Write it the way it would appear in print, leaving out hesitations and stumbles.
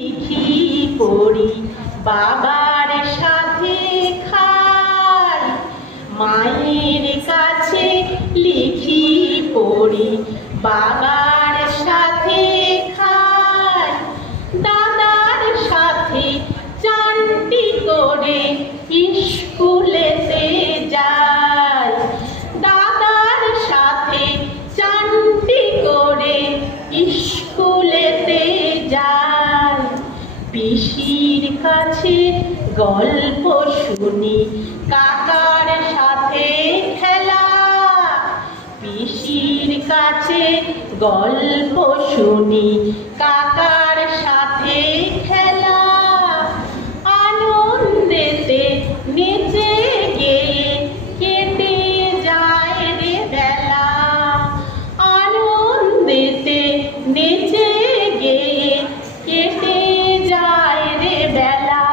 লিখি পড়ি বাবার সাথে খাই, মায়ের কাছে লিখি পড়ি বাবার সাথে খাই, দাদার সাথে চারটি করে স্কুলেতে যাই, দাদার সাথে চারটি করে স্কুলেতে যাই। পিসির কাছে গল্প শুনি কাকার সাথে খেলা, পিসির কাছে গল্প শুনি কাকার সাথে খেলা, আনন্দেতে নেচে গেয়ে কেটে যায় রে বেলা, আনন্দেতে নেচে গেয়ে কেটে যায় রে বেলা।